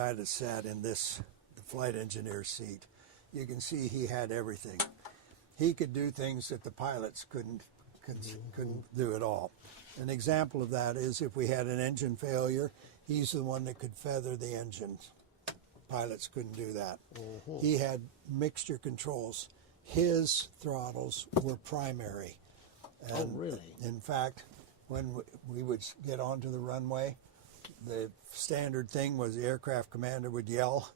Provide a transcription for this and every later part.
guy that sat in the flight engineer seat. You can see he had everything. He could do things that the pilots couldn't do at all. An example of that is if we had an engine failure, he's the one that could feather the engines. Pilots couldn't do that. He had mixture controls. His throttles were primary. And really? In fact, when we would get onto the runway, the standard thing was the aircraft commander would yell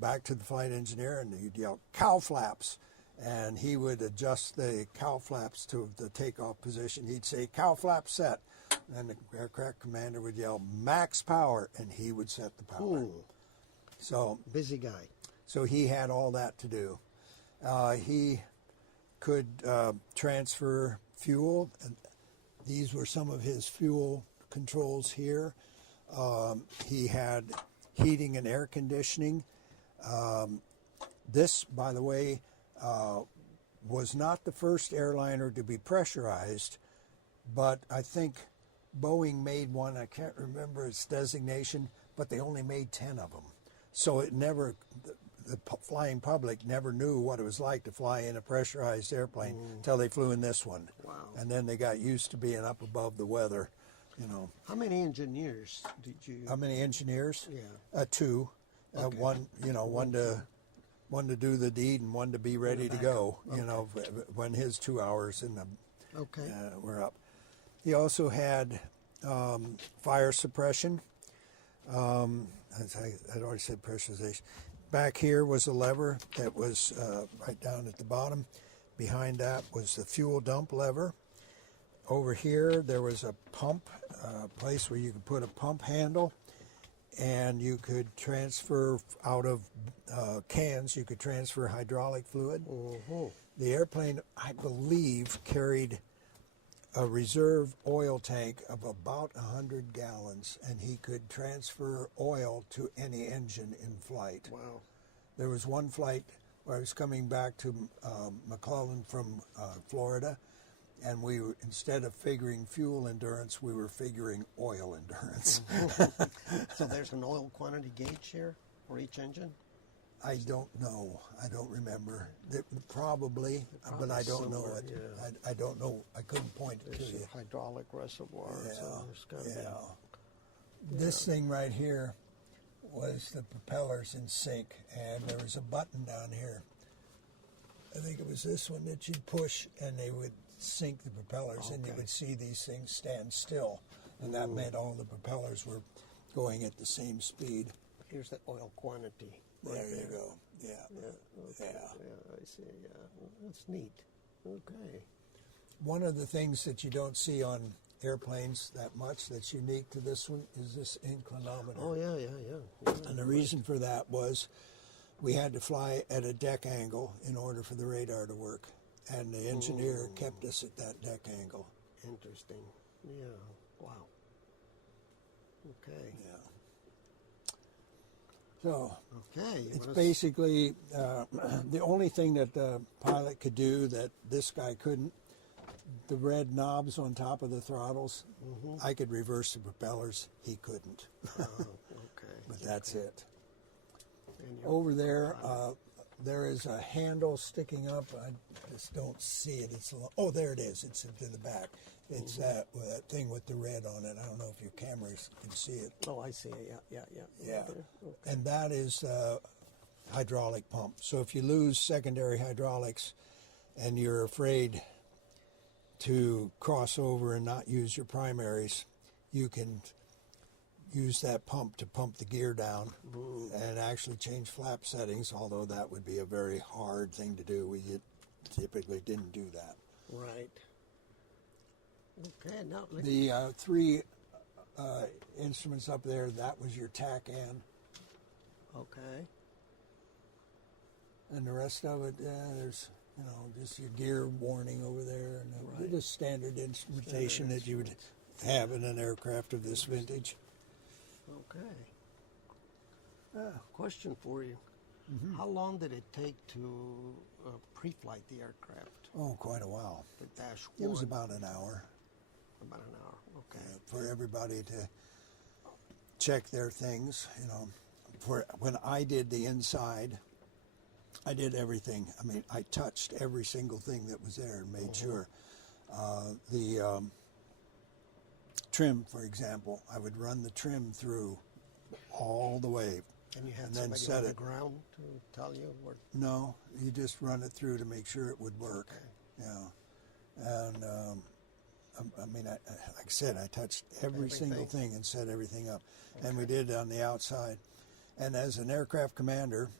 back to the flight engineer, and he'd yell, "Cow flaps." And he would adjust the cow flaps to the takeoff position. He'd say, "Cow flap set." And the aircraft commander would yell, "Max power," and he would set the power. Ooh. So Busy guy. So he had all that to do. He could transfer fuel. And these were some of his fuel controls here. He had heating and air conditioning. This, by the way, was not the first airliner to be pressurized, but I think Boeing made one. I can't remember its designation, but they only made 10 of them. So it never, the flying public never knew what it was like to fly in a pressurized airplane until they flew in this one. Wow. And then they got used to being up above the weather, you know. How many engineers did you? How many engineers? Yeah. Two. Okay. One to do the deed and one to be ready to go, okay. you know, when his 2 hours Okay. were up. He also had fire suppression. As I'd already said, pressurization. Back here was a lever that was right down at the bottom. Behind that was the fuel dump lever. Over here there was a pump, place where you could put a pump handle, and you could transfer out of cans, you could transfer hydraulic fluid. The airplane, I believe, carried a reserve oil tank of about 100 gallons, and he could transfer oil to any engine in flight. Wow. There was one flight where I was coming back to McClellan from Florida, and we were, instead of figuring fuel endurance, we were figuring oil endurance. So there's an oil quantity gauge here for each engine? I don't know. I don't remember. Probably, but I don't know it. Yeah. I don't know. I couldn't point it to There's you. a hydraulic reservoir. Yeah, So there's gotta This thing right here was the propellers in sync, and there was a button down here. I think it was this one that you'd push, and they would sync the propellers, and you would see these things stand still, and that meant all the propellers were going at the same speed. Here's the oil quantity. There you go. Yeah. Okay. Yeah. Yeah, I see. Yeah, well, that's neat. Okay. One of the things that you don't see on airplanes that much that's unique to this one is this inclinometer. Oh yeah. And the reason for that was we had to fly at a deck angle in order for the radar to work, and the engineer kept us at that deck angle. Interesting. Yeah. Wow. Okay. Yeah. So Okay. it's basically the only thing that the pilot could do that this guy couldn't. The red knobs on top of the throttles, I could reverse the propellers. He couldn't. Okay. But that's it. And Over there, there is a handle sticking up. I just don't see it. Oh, there it is. It's in the back. It's that thing with the red on it. I don't know if your cameras can see it. Oh, I see it. Yeah. Yeah. Okay. And that is hydraulic pump. So if you lose secondary hydraulics and you're afraid to cross over and not use your primaries, you can use that pump to pump the gear down and actually change flap settings, although that would be a very hard thing to do. We typically didn't do that. Right. Okay, now The three instruments up there, that was your TACAN. Okay. And the rest of it, there's, just your gear warning over there, and just standard instrumentation that you would have in an aircraft of this vintage. Okay. Question for you. How long did it take to pre-flight the aircraft? Oh, quite a while. The Dash 1? It was about an hour. About an hour, okay. For everybody to check their things, for when I did the inside, I did everything. I mean, I touched every single thing that was there and made sure. The trim, for example, I would run the trim through all the way. And you had and then somebody set on the it. ground to tell you where? No, you just run it through to make sure it would work. Okay. Yeah. And I mean, like I said, I touched every single thing and set everything up. Okay. And we did it on the outside. And as an aircraft commander,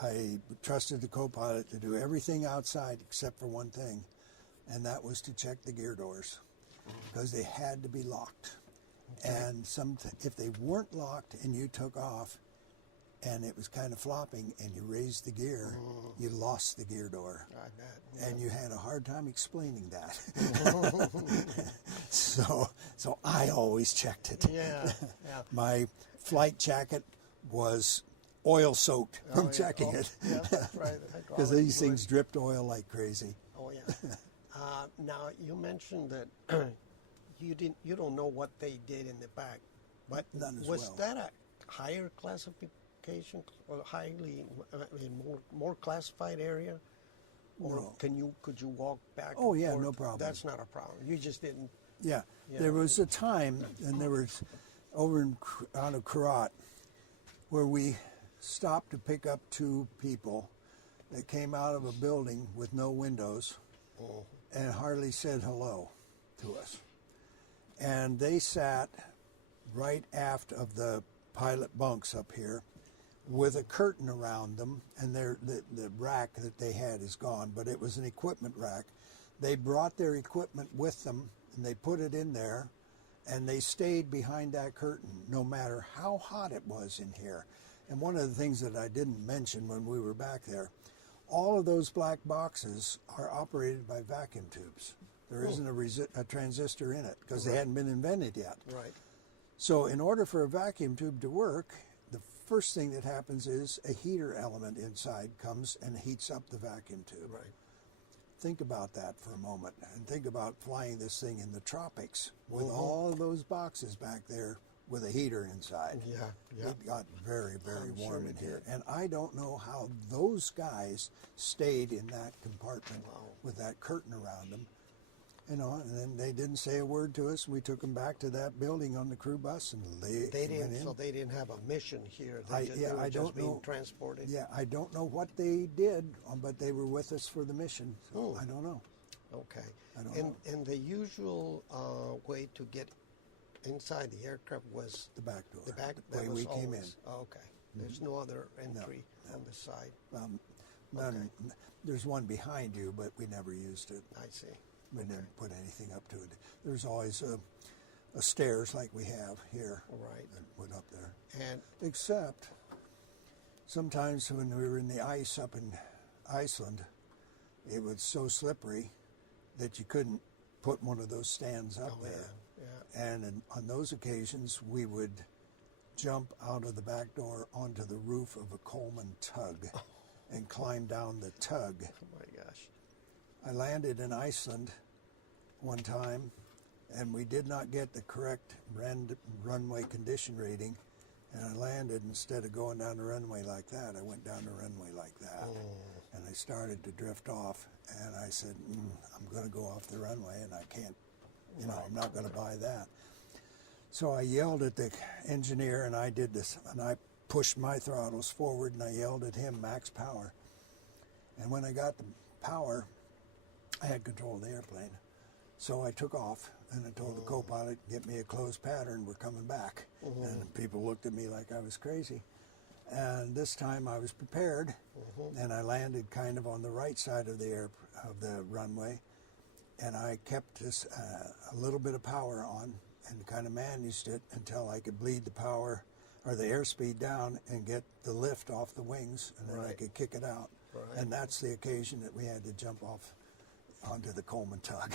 I trusted the co-pilot to do everything outside except for one thing, and that was to check the gear doors, because they had to be locked. Okay. And if they weren't locked and you took off and it was kind of flopping and you raised the gear, you lost the gear door. I bet. Yeah. And you had a hard time explaining that. So I always checked it. Yeah, yeah. My flight jacket was oil soaked from checking it. Yeah, that's right. Because these things dripped oil like crazy. Oh yeah. Now you mentioned that you don't know what they did in the back, but None as was well. that a higher classification or more classified area? Or No. could you walk back? Oh, and yeah, forth? no problem. That's not a problem. You just didn't. Yeah, Yeah. there was a time, and there was over out of Karat, where we stopped to pick up two people that came out of a building with no windows and hardly said hello to us. And they sat right aft of the pilot bunks up here with a curtain around them, and the rack that they had is gone, but it was an equipment rack. They brought their equipment with them, and they put it in there, and they stayed behind that curtain no matter how hot it was in here. And one of the things that I didn't mention when we were back there, all of those black boxes are operated by vacuum tubes. There isn't a transistor in it because they hadn't been invented yet. Right. So in order for a vacuum tube to work, the first thing that happens is a heater element inside comes and heats up the vacuum tube. Right. Think about that for a moment, and think about flying this thing in the tropics with all of those boxes back there with a heater inside. Yeah, yeah. It got very, very I'm warm sure in it here. did. And I don't know how those guys stayed in that compartment with that curtain around them. You know, and then they didn't say a word to us. We took them back to that building on the crew bus, and They went didn't. in. So they didn't have a mission here. They were I just don't being know. transported. Yeah, I don't know what they did, but they were with us for the mission. So I don't know. Okay. I don't know. And the usual way to get inside the aircraft was The back door. the back. The way that we was came in. always- Oh, okay. There's no other entry on the side. None, there's one behind you, but we never used it. I see. We didn't put anything up to it. There's always a stairs like we have here. Right. That went up there. And Except sometimes when we were in the ice up in Iceland, it was so slippery that you couldn't put one of those stands up there. yeah. And on those occasions, we would jump out of the back door onto the roof of a Coleman tug and climb down the tug. Oh my gosh. I landed in Iceland one time, and we did not get the correct runway condition rating, and I landed, instead of going down the runway like that, I went down the runway like that, and I started to drift off, and I said, I'm going to go off the runway, and I can't, I'm not going to buy that. So I yelled at the engineer, and I did this, and I pushed my throttles forward, and I yelled at him, max power. And when I got the power, I had control of the airplane. So I took off, and I told the co-pilot, get me a closed pattern, we're coming back. And people looked at me like I was crazy. And this time I was prepared, and I landed kind of on the right side of the runway, and I kept this a little bit of power on and kind of managed it until I could bleed the power or the airspeed down and get the lift off the wings, and then I could kick it out. Right. And that's the occasion that we had to jump off onto the Coleman tug.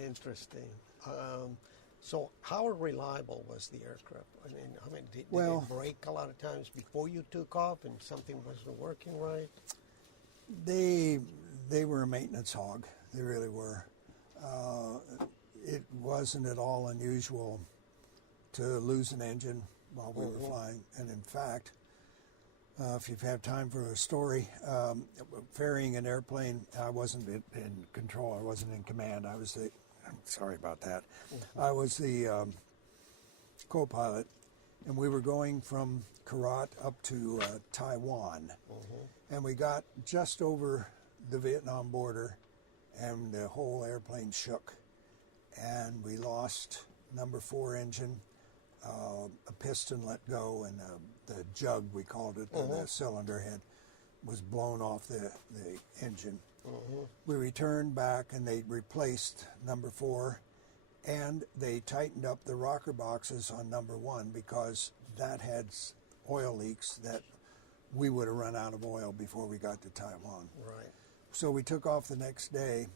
Interesting. So how reliable was the aircraft? Did it break a lot of times before you took off and something wasn't working right? They were a maintenance hog. They really were. It wasn't at all unusual to lose an engine while we were flying. And in fact, if you have time for a story, ferrying an airplane, I wasn't in control. I wasn't in command. I'm sorry about that. I was the co-pilot, and we were going from Korat up to Taiwan. And we got just over the Vietnam border, and the whole airplane shook. And we lost number 4 engine, a piston let go, and the jug, we called it, the cylinder head, was blown off the engine. We returned back, and they replaced number 4, and they tightened up the rocker boxes on number 1 because that had oil leaks that we would have run out of oil before we got to Taiwan. Right. So we took off the next day.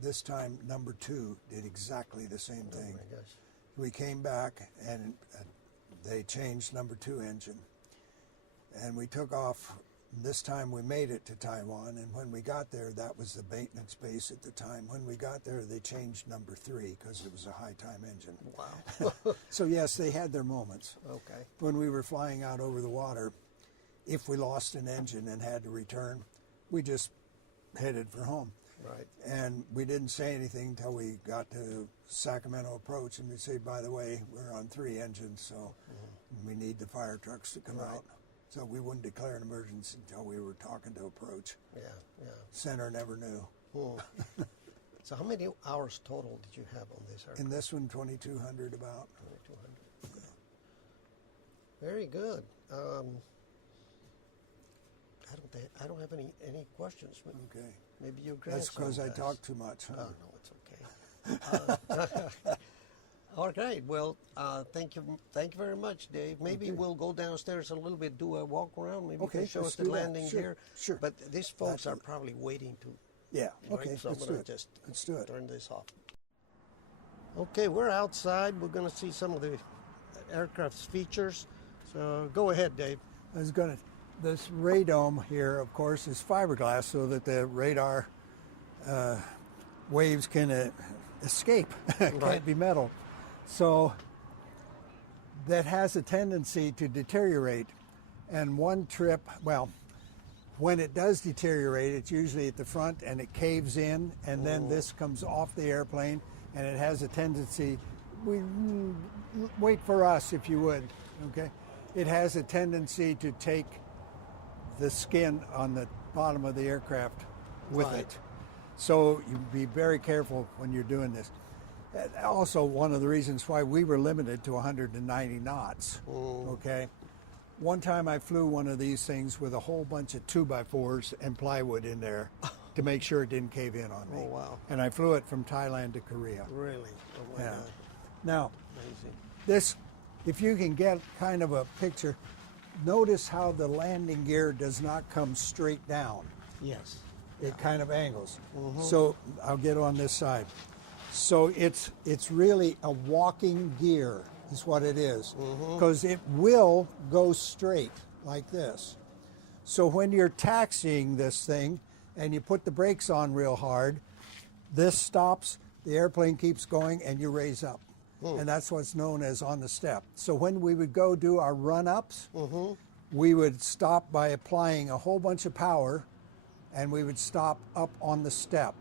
This time, number 2 did exactly the same thing. Oh my gosh. We came back, and they changed number 2 engine. And we took off. This time we made it to Taiwan, and when we got there, that was the maintenance base at the time. When we got there, they changed number 3 because it was a high-time engine. Wow. So yes, they had their moments. Okay. When we were flying out over the water, if we lost an engine and had to return, we just headed for home. Right. And we didn't say anything until we got to Sacramento approach, and we'd say, by the way, we're on 3 engines, so we need the fire trucks to come out. So we wouldn't declare an emergency until we were talking to approach. Yeah, yeah. Center never knew. So how many hours total did you have on this aircraft? In this one, 2,200 about. 2,200. Very good. I don't have any questions. Okay. Maybe you. That's because I talk too much. Huh? Oh no, it's okay. All right. Well, thank you very much, Dave. Maybe we'll go downstairs a little bit, do a walk around. Maybe you can show us the landing gear. Sure. But these folks are probably waiting to. Yeah. Right? Okay. So Let's I'm do gonna it. just Let's do it. turn this off. Okay, we're outside. We're going to see some of the aircraft's features. So go ahead, Dave. This radome here, of course, is fiberglass so that the radar waves can escape. It can't be metal. So that has a tendency to deteriorate. And one trip, well, when it does deteriorate, it's usually at the front and it caves in, and then this comes off the airplane, and it has a tendency, wait for us if you would, okay? It has a tendency to take the skin on the bottom of the aircraft with it. So you be very careful when you're doing this. Also, one of the reasons why we were limited to 190 knots, okay? One time I flew one of these things with a whole bunch of 2x4s and plywood in there to make sure it didn't cave in on me. Oh, wow. And I flew it from Thailand to Korea. Really? Oh, my God. Now, Amazing. this, if you can get kind of a picture, notice how the landing gear does not come straight down. Yes. It kind of angles. So I'll get on this side. So it's really a walking gear is what it is, because it will go straight like this. So when you're taxiing this thing and you put the brakes on real hard, this stops, the airplane keeps going, and you raise up. And that's what's known as on the step. So when we would go do our run-ups, we would stop by applying a whole bunch of power, and we would stop up on the step.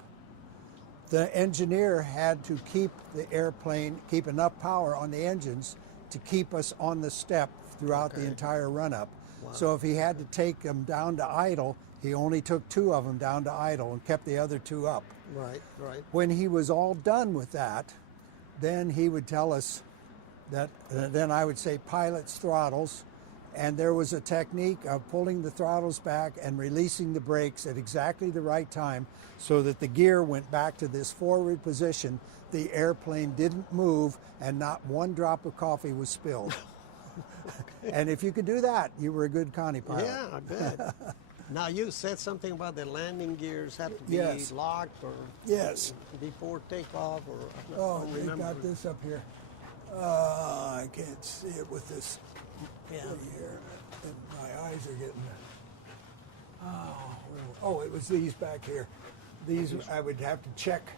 The engineer had to keep the airplane, keep enough power on the engines to keep us on the step throughout the entire run-up. So if he had to take them down to idle, he only took 2 of them down to idle and kept the other 2 up. Right, right. When he was all done with that, then he would tell us that, then I would say pilot's throttles, and there was a technique of pulling the throttles back and releasing the brakes at exactly the right time so that the gear went back to this forward position, the airplane didn't move, and not one drop of coffee was spilled. And if you could do that, you were a good Connie pilot. Yeah, good. Now, you said something about the landing gears have to be locked or before takeoff, or I don't They remember. got this up here. I can't see it with this here. And my eyes are getting. It was these back here. These I would have to check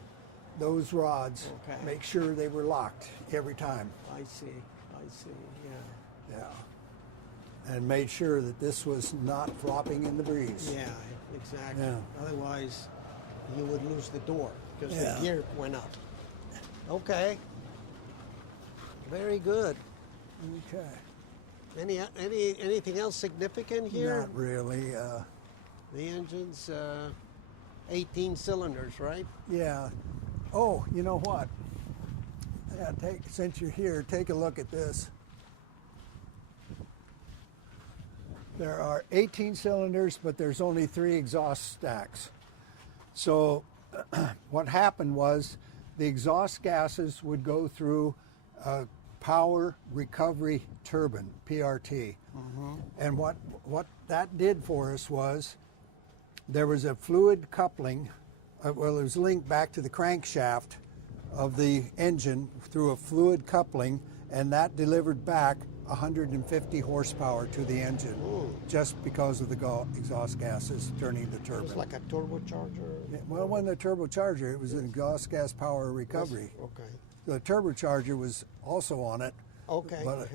those rods, make sure they were locked every time. I see, yeah. Yeah. And made sure that this was not flopping in the breeze. Yeah, exactly. Yeah. Otherwise, you would lose the door because Yeah. the gear went up. Okay. Very good. Okay. Anything else significant here? Not really. The engine's 18 cylinders, right? Yeah. Oh, you know what? Yeah, since you're here, take a look at this. There are 18 cylinders, but there's only 3 exhaust stacks. So what happened was the exhaust gases would go through a power recovery turbine, PRT. And what that did for us was there was a fluid coupling, well, it was linked back to the crankshaft of the engine through a fluid coupling, and that delivered back 150 horsepower to the engine. Ooh. Just because of the exhaust gases turning the turbine. It's like a turbocharger. Yeah, well, it wasn't a turbocharger, it was an exhaust gas power recovery. Okay. The turbocharger was also on it, Okay. but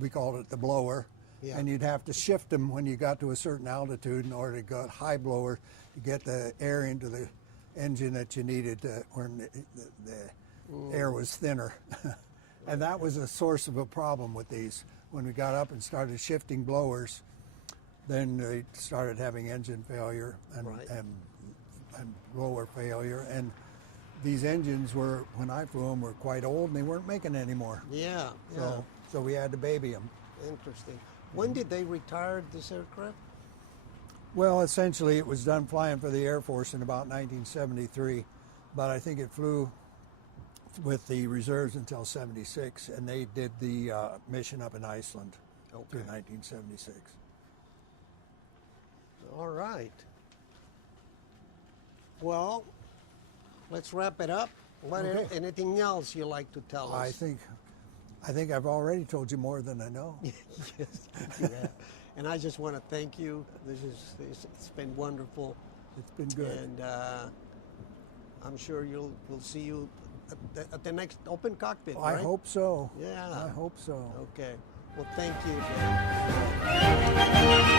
we called it the blower. Yeah. And you'd have to shift them when you got to a certain altitude in order to go high blower to get the air into the engine that you needed when the air was thinner. And that was a source of a problem with these. When we got up and started shifting blowers, then they started having engine failure and, Right. and blower failure. And these engines were, when I flew them, were quite old and they weren't making anymore. Yeah. So we had to baby them. Interesting. When did they retire this aircraft? Well, essentially it was done flying for the Air Force in about 1973, but I think it flew with the reserves until 76, and they did the mission up in Iceland through 1976. All right. Well, let's wrap it up. Anything else you like to tell us? I think I've already told you more than I know. Yes, you have. And I just want to thank you. It's been wonderful. It's been good. And I'm sure we'll see you at the next open cockpit, right? I hope so. Yeah. I hope so. Okay. Well, thank you, Dave.